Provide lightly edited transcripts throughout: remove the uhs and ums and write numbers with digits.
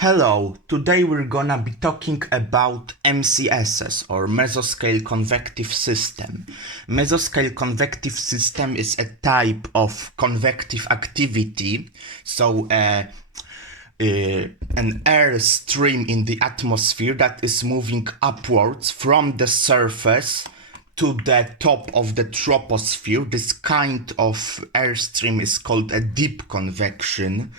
Hello, today we're gonna be talking about MCSs or Mesoscale Convective System. Mesoscale convective system is a type of convective activity, so an air stream in the atmosphere that is moving upwards from the surface to the top of the troposphere. This kind of airstream is called a deep convection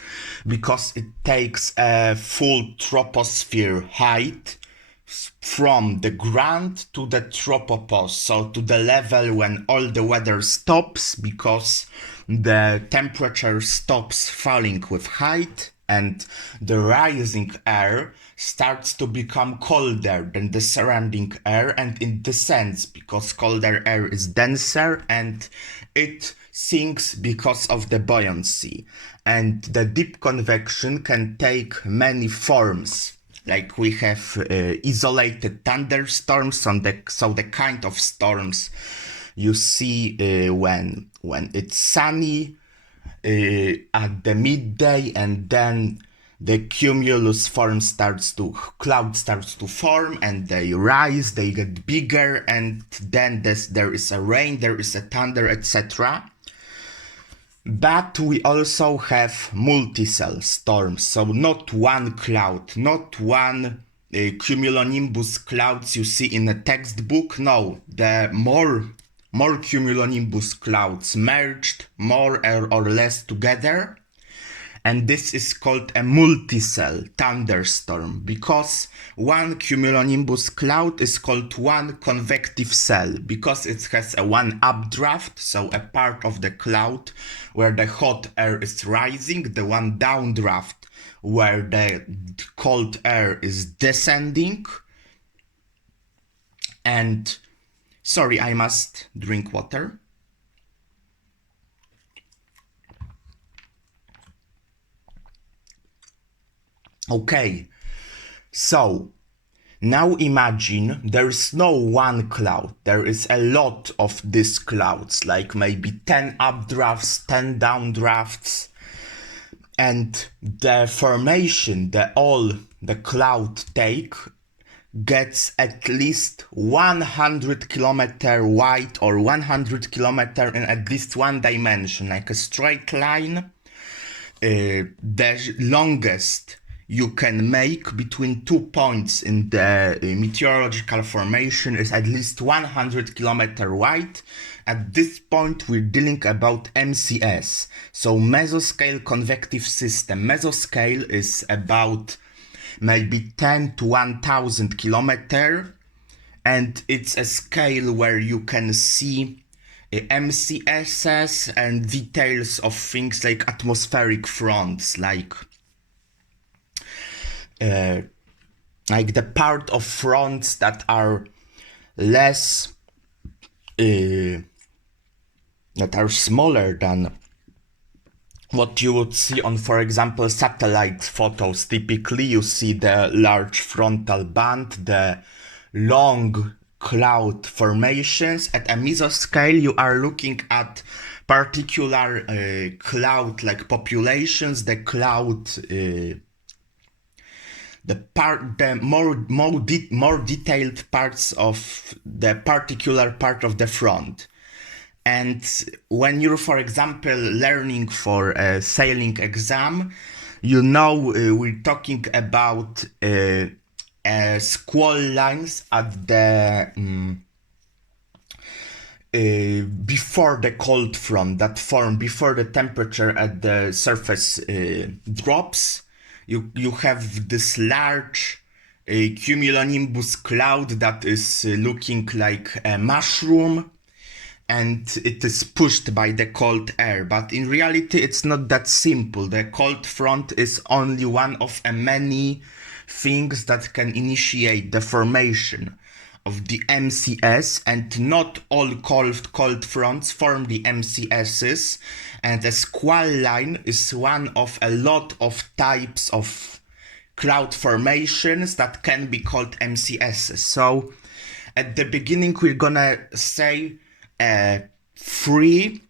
because it takes a full troposphere height from the ground to the tropopause, so to the level when all the weather stops because the temperature stops falling with height and the rising air starts to become colder than the surrounding air, and it descends because colder air is denser and it sinks because of the buoyancy. And the deep convection can take many forms. Like we have isolated thunderstorms, so the kind of storms you see when it's sunny at the midday, and then the cumulus cloud starts to form, and they rise, they get bigger, and then there is a rain, there is a thunder, etc. But we also have multi-cell storms, so not one cloud, not one cumulonimbus clouds you see in a textbook. No, the more cumulonimbus clouds merged more or less together, and this is called a multi-cell thunderstorm because one cumulonimbus cloud is called one convective cell because it has a one updraft, so a part of the cloud where the hot air is rising, the one downdraft where the cold air is descending. And sorry, I must drink water. Okay, so now imagine there is no one cloud, there is a lot of these clouds, like maybe 10 updrafts, 10 downdrafts, and the formation the cloud take gets at least 100 kilometer wide or 100 kilometer in at least one dimension, like a straight line. The longest you can make between 2 points in the meteorological formation is at least 100 kilometer wide. At this point we're dealing about MCS, so mesoscale convective system. Mesoscale is about maybe 10 to 1000 kilometer, and it's a scale where you can see MCSs and details of things like atmospheric fronts, like the part of fronts that are less that are smaller than what you would see on, for example, satellite photos. Typically you see the large frontal band, the long cloud formations. At a mesoscale you are looking at particular cloud like populations, the cloud the more detailed parts of the particular part of the front. And when you're, for example, learning for a sailing exam, we're talking about squall lines at the before the cold front that form before the temperature at the surface drops. You have this large cumulonimbus cloud that is looking like a mushroom, and it is pushed by the cold air. But in reality it's not that simple. The cold front is only one of many things that can initiate the formation of the MCS, and not all cold fronts form the MCSs, and a squall line is one of a lot of types of cloud formations that can be called MCSs. So at the beginning we're gonna say three.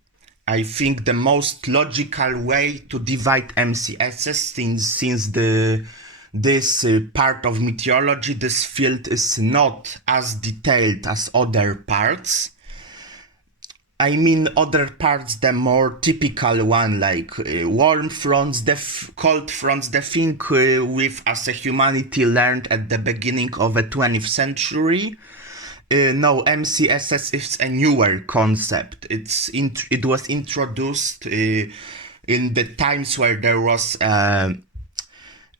I think the most logical way to divide MCSs, since the this part of meteorology, this field is not as detailed as other parts. I mean other parts, the more typical one, like warm fronts, cold fronts, the thing with as a humanity learned at the beginning of the 20th century. No, MCSs is a newer concept. It was introduced in the times where there was when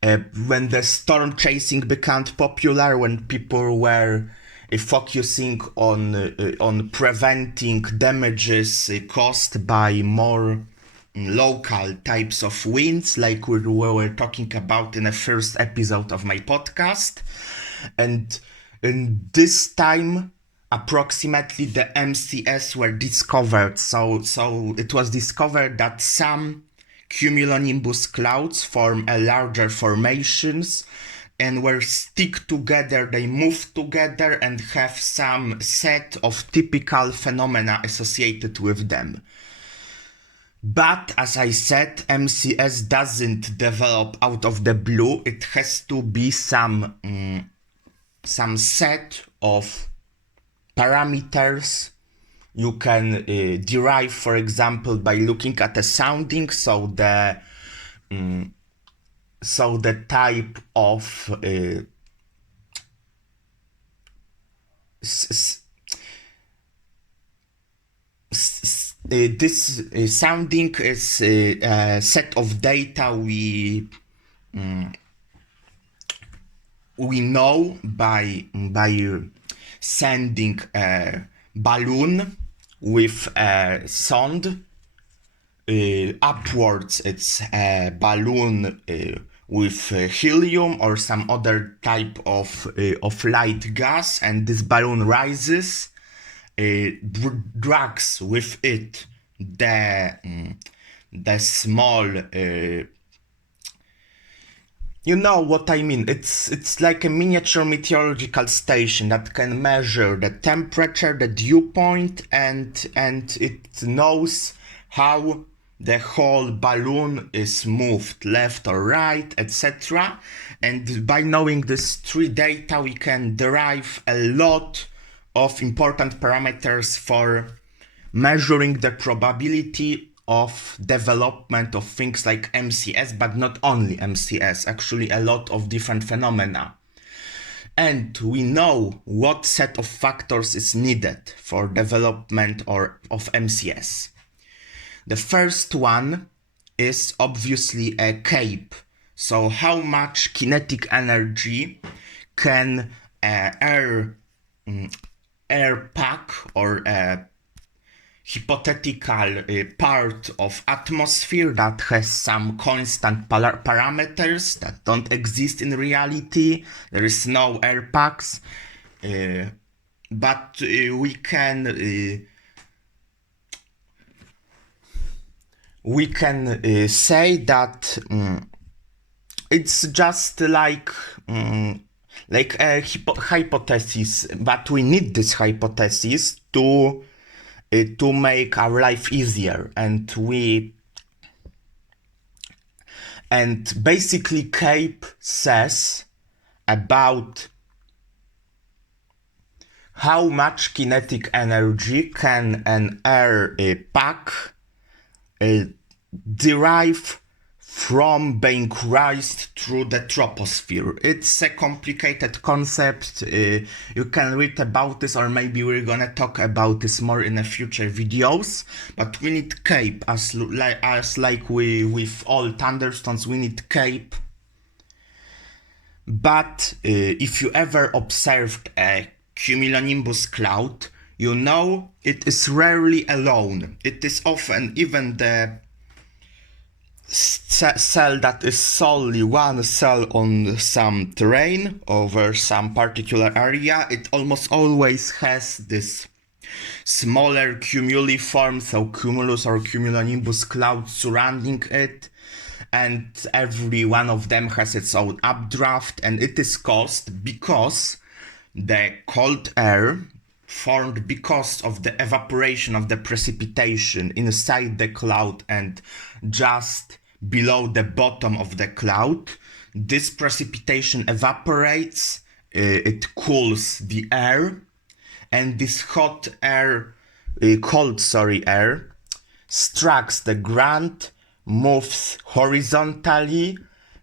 the storm chasing became popular, when people were focusing on preventing damages caused by more local types of winds, like we were talking about in the first episode of my podcast. And in this time, approximately, the MCS were discovered. So it was discovered that some cumulonimbus clouds form a larger formations and were stick together, they move together and have some set of typical phenomena associated with them. But as I said, MCS doesn't develop out of the blue. It has to be some set of parameters you can derive, for example, by looking at the sounding. So the type of this sounding is a set of data we know by sending a balloon with a sound upwards. It's a balloon with helium or some other type of light gas, and this balloon rises, drags with it the small you know what I mean. It's like a miniature meteorological station that can measure the temperature, the dew point, and it knows how the whole balloon is moved left or right, etc. And by knowing these three data, we can derive a lot of important parameters for measuring the probability of development of things like MCS, but not only MCS, actually a lot of different phenomena. And we know what set of factors is needed for development of MCS. The first one is obviously a CAPE. So how much kinetic energy can air pack or a hypothetical part of atmosphere that has some constant parameters that don't exist in reality. There is no air packs, but we can say that it's just like a hypothesis, but we need this hypothesis to make our life easier, and basically CAPE says about how much kinetic energy can an air pack derive from being raised through the troposphere. It's a complicated concept. You can read about this, or maybe we're gonna talk about this more in the future videos. But we need CAPE, as like with all thunderstorms, we need CAPE. But if you ever observed a cumulonimbus cloud, you know it is rarely alone. It is often even the cell that is solely one cell on some terrain over some particular area. It almost always has this smaller cumuliform, so cumulus or cumulonimbus cloud surrounding it, and every one of them has its own updraft, and it is caused because the cold air formed because of the evaporation of the precipitation inside the cloud and just below the bottom of the cloud. This precipitation evaporates, it cools the air, and this cold air strikes the ground, moves horizontally,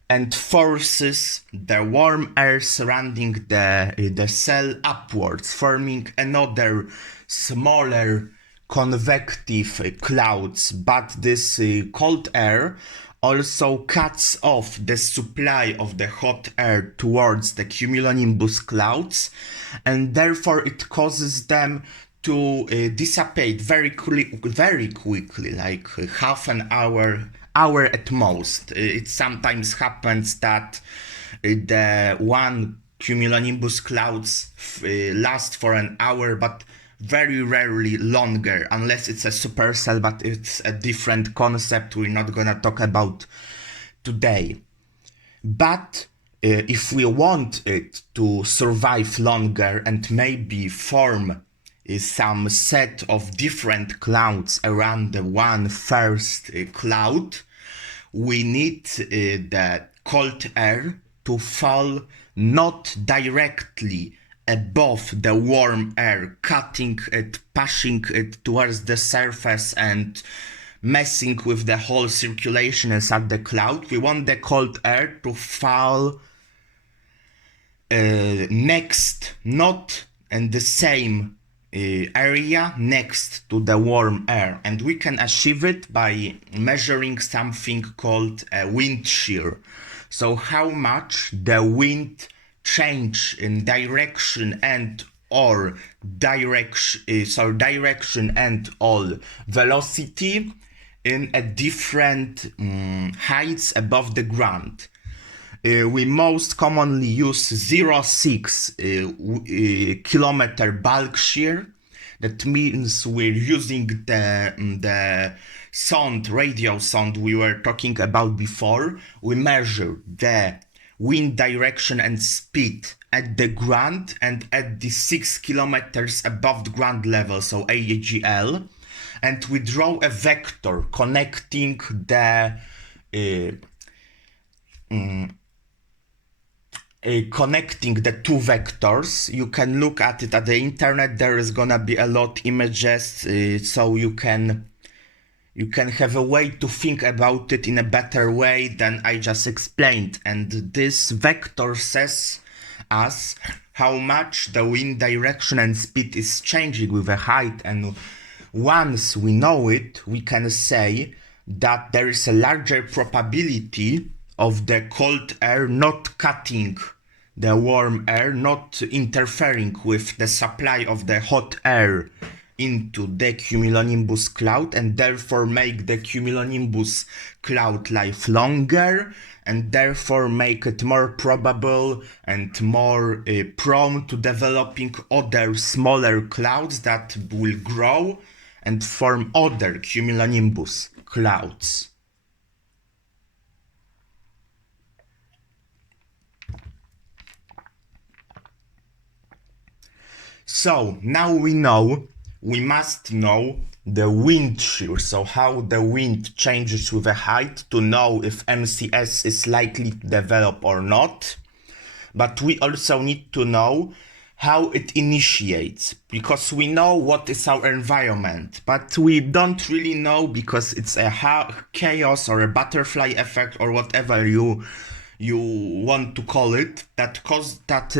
and forces the warm air surrounding the cell upwards, forming another smaller convective clouds. But this cold air also cuts off the supply of the hot air towards the cumulonimbus clouds, and therefore it causes them to dissipate very quickly, like half an hour at most. It sometimes happens that the one cumulonimbus clouds last for an hour, but very rarely longer, unless it's a supercell, but it's a different concept we're not gonna talk about today. But if we want it to survive longer and maybe form some set of different clouds around the one first cloud, we need the cold air to fall not directly above the warm air, cutting it, pushing it towards the surface and messing with the whole circulation inside the cloud. We want the cold air to fall next, not in the same area next to the warm air, and we can achieve it by measuring something called a wind shear. So how much the wind change in direction and direction and all velocity in a different heights above the ground. We most commonly use 0.6 kilometer bulk shear. That means we're using the radio sound we were talking about before. We measure the wind direction and speed at the ground and at the 6 kilometers above the ground level, so AGL, and we draw a vector connecting the connecting the two vectors. You can look at it at the internet. There is gonna be a lot images, so you can have a way to think about it in a better way than I just explained. And this vector says us how much the wind direction and speed is changing with the height. And once we know it, we can say that there is a larger probability of the cold air not cutting the warm air, not interfering with the supply of the hot air into the cumulonimbus cloud, and therefore make the cumulonimbus cloud life longer, and therefore make it more probable and more prone to developing other smaller clouds that will grow and form other cumulonimbus clouds. So now we must know the wind shear, so how the wind changes with the height to know if MCS is likely to develop or not. But we also need to know how it initiates, because we know what is our environment, but we don't really know, because it's a chaos or a butterfly effect or whatever you want to call it, that cause that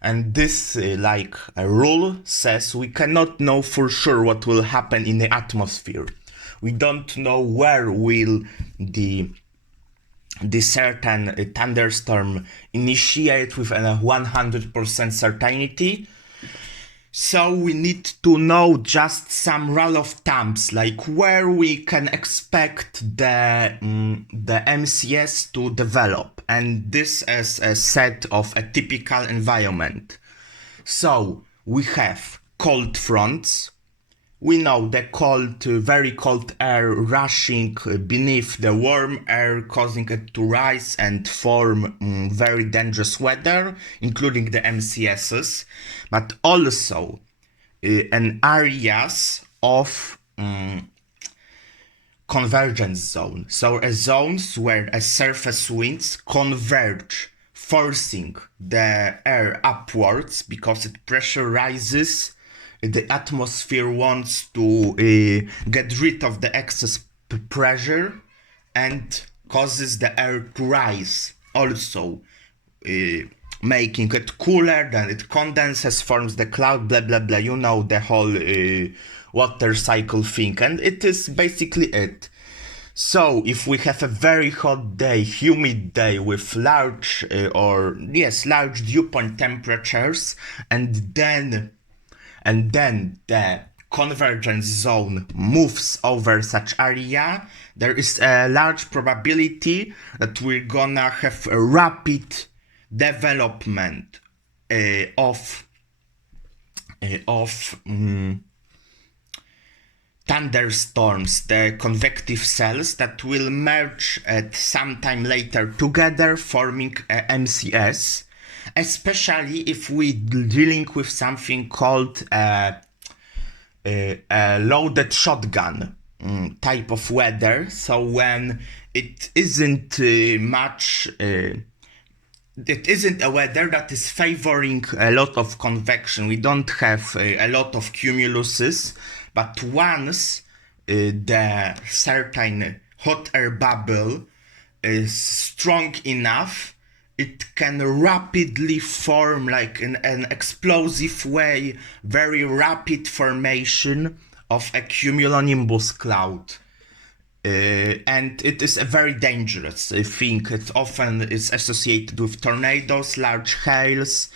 and this like a rule says we cannot know for sure what will happen in the atmosphere. We don't know where will the certain thunderstorm initiate with a 100% certainty. So we need to know just some rule of thumbs, like where we can expect the MCS to develop, and this is a set of a typical environment. So we have cold fronts. We know the cold, very cold air rushing beneath the warm air, causing it to rise and form very dangerous weather, including the MCSs, but also in areas of convergence zone. So zones where surface winds converge, forcing the air upwards because it pressurizes. The atmosphere wants to get rid of the excess pressure and causes the air to rise. Also, making it cooler, then it condenses, forms the cloud, blah blah blah. You know the whole water cycle thing, and it is basically it. So if we have a very hot day, humid day with large dew point temperatures, and then the convergence zone moves over such area, there is a large probability that we're gonna have a rapid development of thunderstorms, the convective cells that will merge at some time later together, forming MCS, especially if we're dealing with something called a loaded shotgun type of weather. So when it isn't it isn't a weather that is favoring a lot of convection. We don't have a lot of cumuluses, but once the certain hot air bubble is strong enough, it can rapidly form, like in an explosive way, very rapid formation of a cumulonimbus cloud. And it is a very dangerous thing. It often is associated with tornadoes, large hails,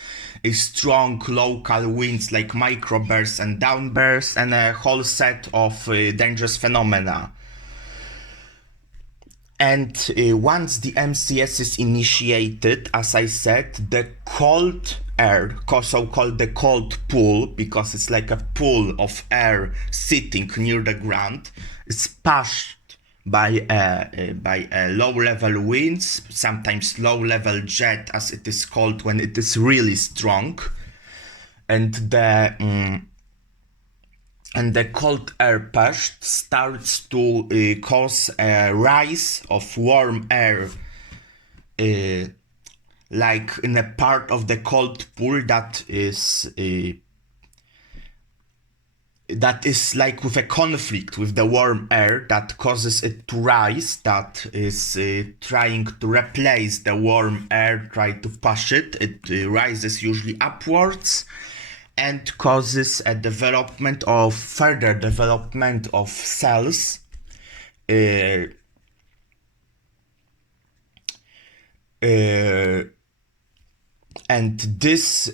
strong local winds like microbursts and downbursts, and a whole set of dangerous phenomena. And once the MCS is initiated, as I said, the cold air, so-called the cold pool, because it's like a pool of air sitting near the ground, is pushed by a low-level winds, sometimes low-level jet, as it is called when it is really strong, and the cold air push starts to cause a rise of warm air, like in a part of the cold pool that is like with a conflict with the warm air that causes it to rise, that is trying to replace the warm air, try to push it. It rises usually upwards and causes a further development of cells and this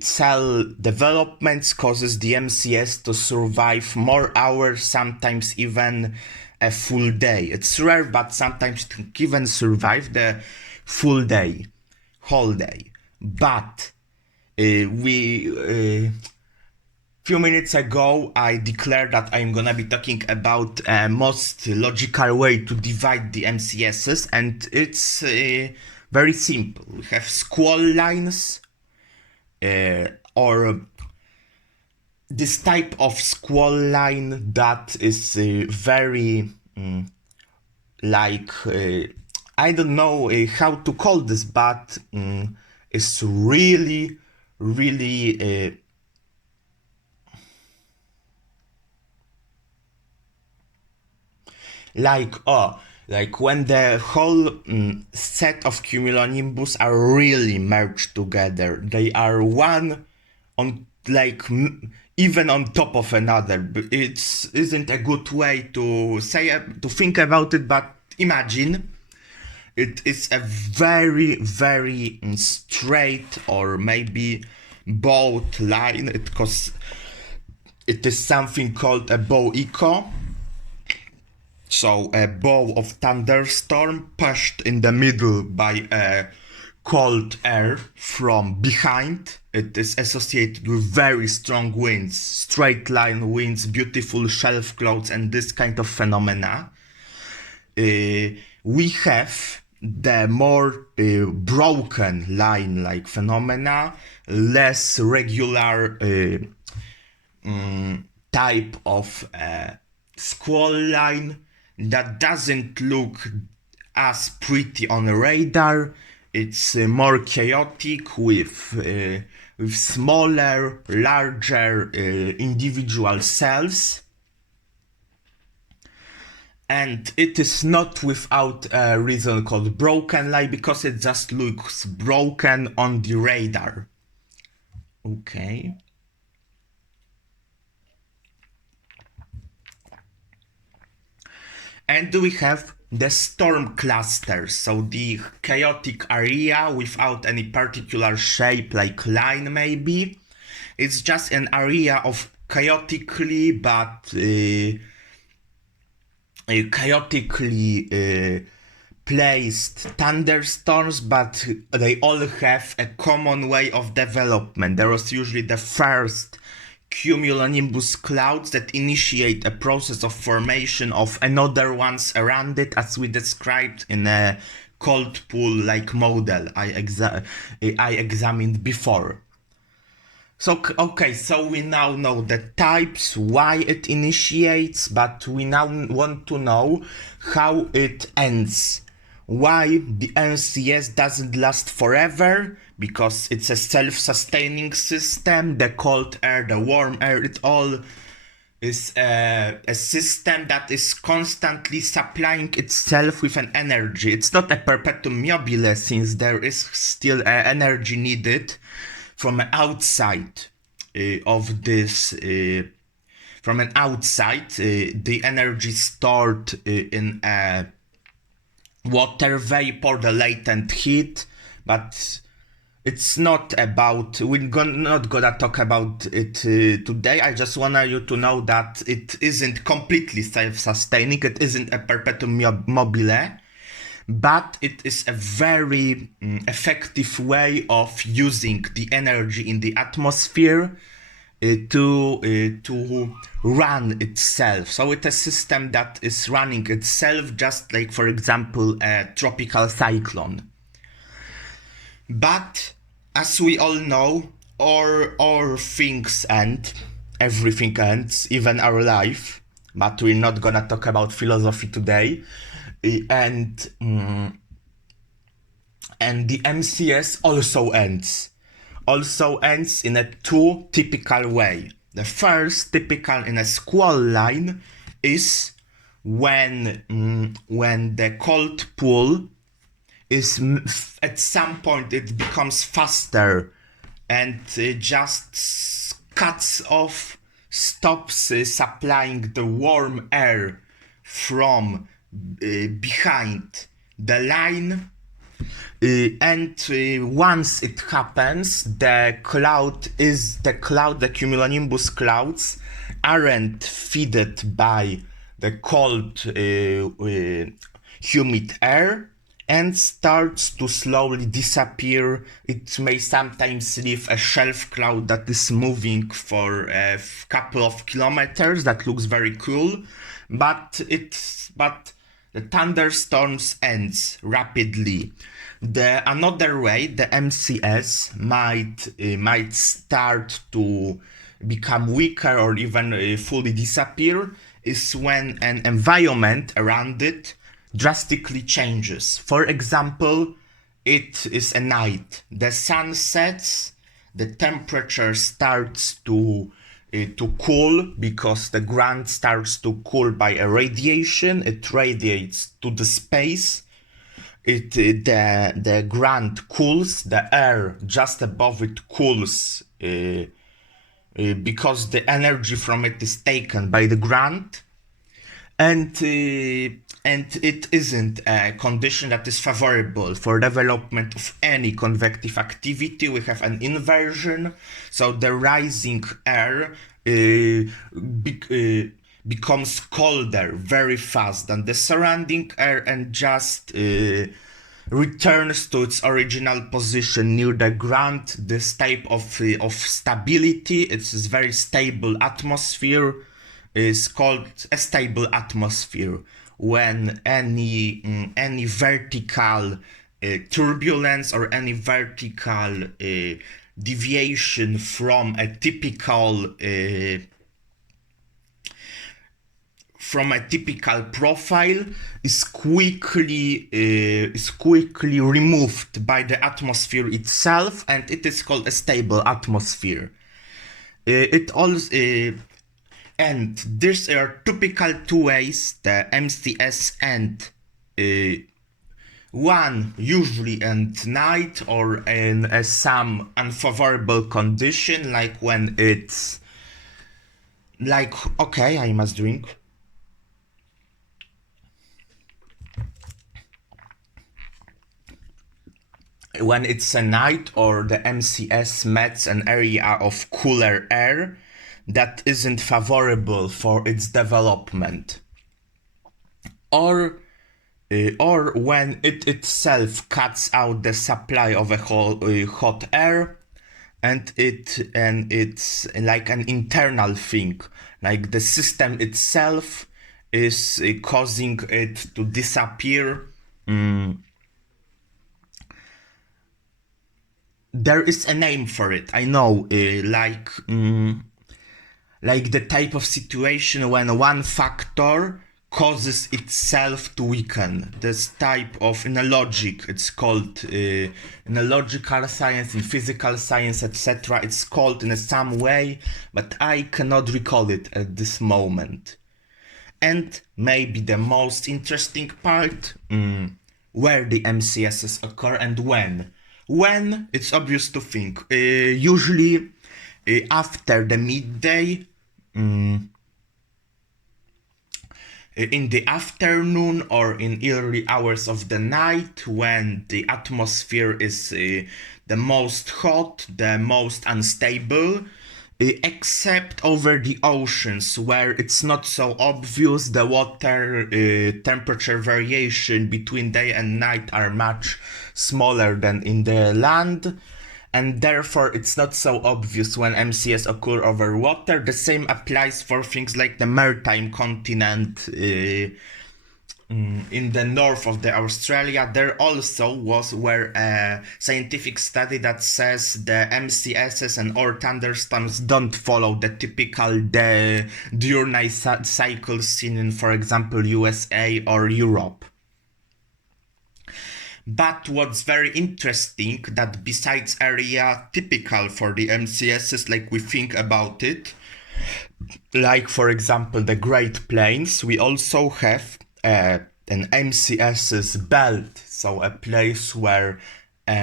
cell developments causes the MCS to survive more hours, sometimes even a full day. It's rare, but sometimes it can even survive the full day, whole day. But few minutes ago I declared that I'm gonna be talking about a most logical way to divide the MCSs, and it's very simple. We have squall lines, or this type of squall line that is very I don't know how to call this, but it's really like when the whole set of cumulonimbus are really merged together. They are one on even on top of another. It isn't a good way to think about it, but imagine it is a very straight or maybe bowed line. It is something called a bow echo. So a bow of thunderstorm pushed in the middle by a cold air from behind. It is associated with very strong winds, straight line winds, beautiful shelf clouds, and this kind of phenomena. We have the more broken line-like phenomena, less regular type of squall line that doesn't look as pretty on radar. It's more chaotic with smaller, larger individual cells. And it is not without a reason called broken line, because it just looks broken on the radar. Okay. And we have the storm clusters, so the chaotic area without any particular shape, like line maybe. It's just an area of chaotically placed thunderstorms, but they all have a common way of development. There was usually the first cumulonimbus clouds that initiate a process of formation of another ones around it, as we described in a cold pool-like model I examined before. So, okay, so we now know the types, why it initiates, but we now want to know how it ends. Why the MCS doesn't last forever, because it's a self-sustaining system. The cold air, the warm air, it all is a system that is constantly supplying itself with an energy. It's not a perpetuum mobile, since there is still energy needed from outside of this. From an outside, the energy stored in a water vapor, the latent heat, but it's not about, we're not gonna talk about it today. I just want you to know that it isn't completely self-sustaining, it isn't a perpetuum mobile, but it is a very effective way of using the energy in the atmosphere to run itself. So it's a system that is running itself, just like, for example, a tropical cyclone. But as we all know, all things end, everything ends, even our life. But we're not gonna talk about philosophy today. And the MCS also ends in a two typical way. The first, typical in a squall line, is when the cold pool is at some point it becomes faster and just cuts off, stops supplying the warm air from behind the line. And once it happens, the cumulonimbus clouds aren't fed by the cold, humid air, and starts to slowly disappear. It may sometimes leave a shelf cloud that is moving for a couple of kilometers. That looks very cool, but the thunderstorms ends rapidly. Another way the MCS might start to become weaker or even fully disappear is when an environment around it drastically changes. For example, it is a night. The sun sets, the temperature starts to cool because the ground starts to cool by a radiation. It radiates to the space. The ground cools, the air just above it cools because the energy from it is taken by the ground, and it isn't a condition that is favorable for development of any convective activity. We have an inversion, so the rising air becomes colder very fast than the surrounding air and just returns to its original position near the ground. This type of stability, it's this very stable atmosphere, is called a stable atmosphere. When any vertical turbulence or any vertical deviation from a typical from a typical profile is quickly removed by the atmosphere itself, and it is called a stable atmosphere. It also and these are typical two ways the MCS end. One usually at night or in some unfavorable condition, like when it's like, okay, I must drink. When it's a night or the MCS meets an area of cooler air that isn't favorable for its development, or when it itself cuts out the supply of a hot air, and it's like an internal thing, like the system itself is causing it to disappear. There is a name for it, I know, like the type of situation when one factor causes itself to weaken. This type of, in a logic, it's called, in a logical science, in physical science, etc., it's called in some way, but I cannot recall it at this moment. And maybe the most interesting part, where the MCSs occur and when. When, it's obvious to think. Usually after the midday, in the afternoon or in early hours of the night, when the atmosphere is the most hot, the most unstable, except over the oceans, where it's not so obvious. The water temperature variation between day and night are much smaller than in the land, and therefore it's not so obvious when MCS occur over water. The same applies for things like the maritime continent in the north of the Australia. There also were a scientific study that says the MCSs and or thunderstorms don't follow the typical diurnal cycle seen in, for example, USA or Europe. But what's very interesting, that besides area typical for the MCSs, like we think about it, like for example the Great Plains, we also have an MCS's belt, so a place where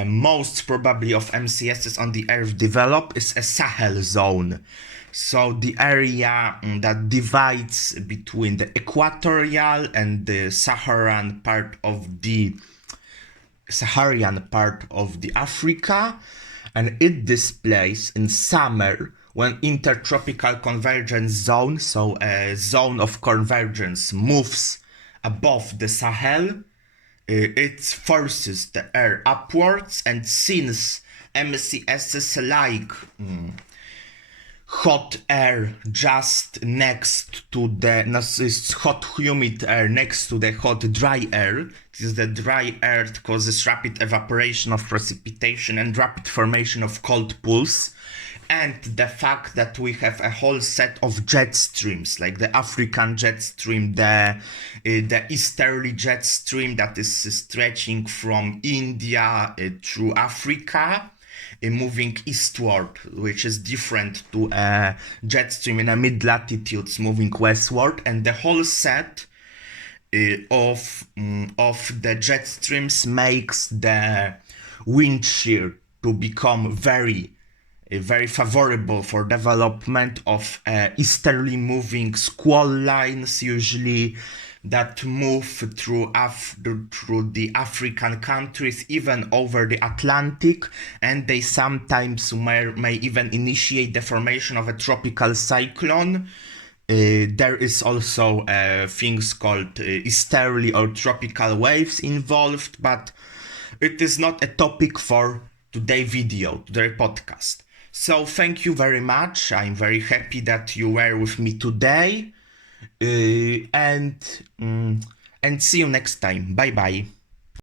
most probably of MCSs on the Earth develop is a Sahel zone. So the area that divides between the equatorial and the Saharan part of the Africa, and it displays in summer when intertropical convergence zone, so a zone of convergence, moves above the Sahel, it forces the air upwards, and since MCSs like hot air just next to the hot humid air next to the hot dry air. This is the dry air that causes rapid evaporation of precipitation and rapid formation of cold pools. And the fact that we have a whole set of jet streams, like the African jet stream, the easterly jet stream that is stretching from India through Africa, moving eastward, which is different to a jet stream in a mid-latitudes moving westward, and the whole set of the jet streams makes the wind shear to become very favorable for development of easterly moving squall lines, usually that move through the African countries, even over the Atlantic, and they sometimes may even initiate the formation of a tropical cyclone. There is also things called easterly or tropical waves involved, but it is not a topic for today's podcast. So thank you very much. I'm very happy that you were with me today. And see you next time. Bye bye.